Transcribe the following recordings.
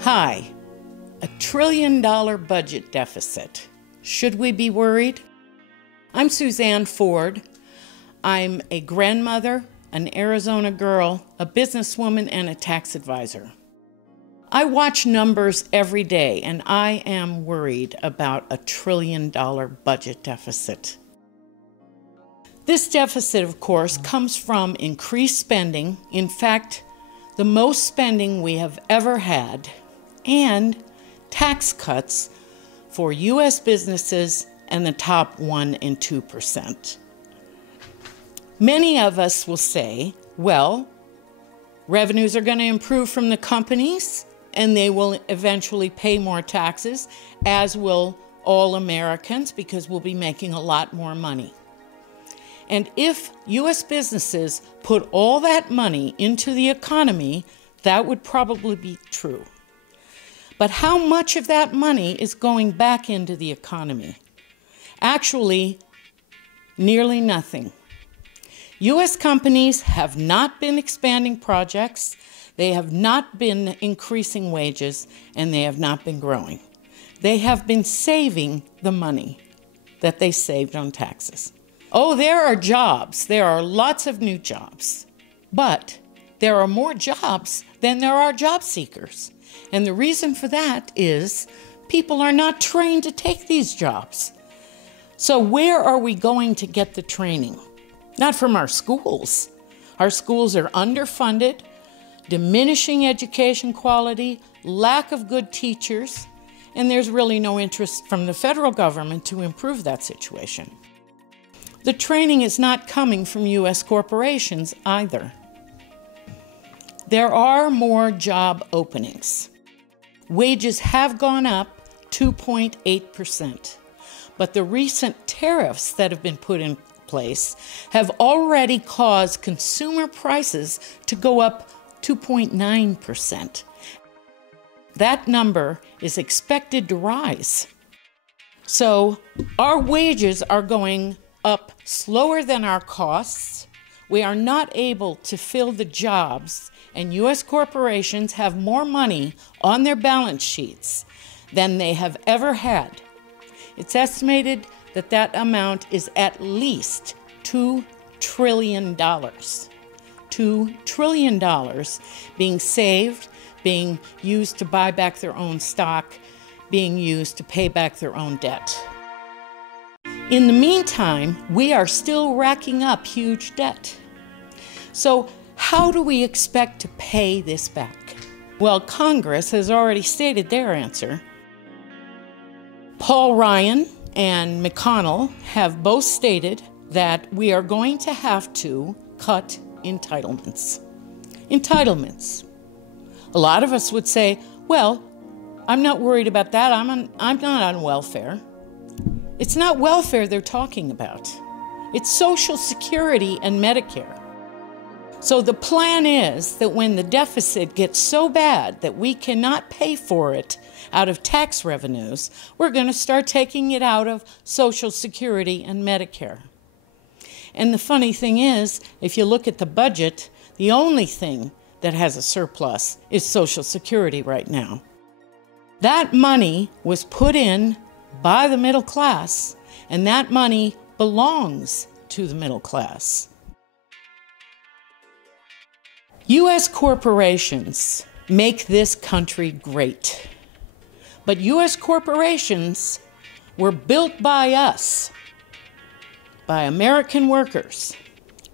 Hi, $1 trillion budget deficit. Should we be worried? I'm Suzanne Ford. I'm a grandmother, an Arizona girl, a businesswoman, and a tax advisor. I watch numbers every day, and I am worried about $1 trillion budget deficit. This deficit, of course, comes from increased spending, in fact, the most spending we have ever had, and tax cuts for U.S. businesses and the top 1% and 2%. Many of us will say, well, revenues are going to improve from the companies, and they will eventually pay more taxes, as will all Americans, because we'll be making a lot more money. And if U.S. businesses put all that money into the economy, that would probably be true. But how much of that money is going back into the economy? Actually, nearly nothing. U.S. companies have not been expanding projects, they have not been increasing wages, and they have not been growing. They have been saving the money that they saved on taxes. Oh, there are jobs. There are lots of new jobs. But there are more jobs than there are job seekers. And the reason for that is people are not trained to take these jobs. So where are we going to get the training? Not from our schools. Our schools are underfunded, diminishing education quality, lack of good teachers, and there's really no interest from the federal government to improve that situation. The training is not coming from U.S. corporations either. There are more job openings. Wages have gone up 2.8%, but the recent tariffs that have been put in place have already caused consumer prices to go up 2.9%. That number is expected to rise. So our wages are going up slower than our costs. We are not able to fill the jobs, and U.S. corporations have more money on their balance sheets than they have ever had. It's estimated that that amount is at least $2 trillion. $2 trillion being saved, being used to buy back their own stock, being used to pay back their own debt. In the meantime, we are still racking up huge debt. So how do we expect to pay this back? Well, Congress has already stated their answer. Paul Ryan and McConnell have both stated that we are going to have to cut entitlements. Entitlements. A lot of us would say, well, I'm not worried about that. I'm not on welfare. It's not welfare they're talking about. It's Social Security and Medicare. So the plan is that when the deficit gets so bad that we cannot pay for it out of tax revenues, we're going to start taking it out of Social Security and Medicare. And the funny thing is, if you look at the budget, the only thing that has a surplus is Social Security right now. That money was put in by the middle class, and that money belongs to the middle class. U.S. corporations make this country great. But U.S. corporations were built by us, by American workers,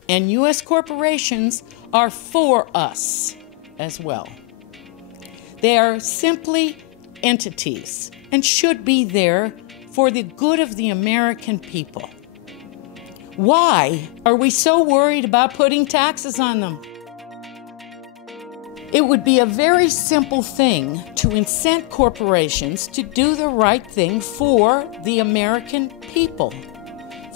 and U.S. corporations are for us as well. They are simply entities and should be there for the good of the American people. Why are we so worried about putting taxes on them? It would be a very simple thing to incent corporations to do the right thing for the American people.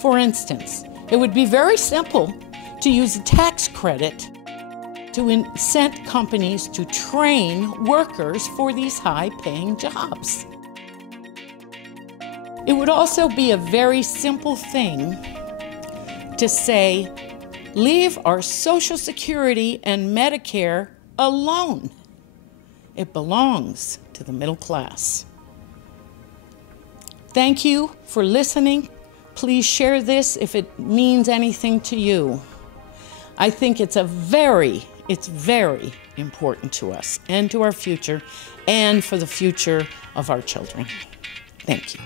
For instance, it would be very simple to use a tax credit to incent companies to train workers for these high-paying jobs. It would also be a very simple thing to say, leave our Social Security and Medicare alone. It belongs to the middle class. Thank you for listening. Please share this if it means anything to you. I think it's very important to us and to our future and for the future of our children. Thank you.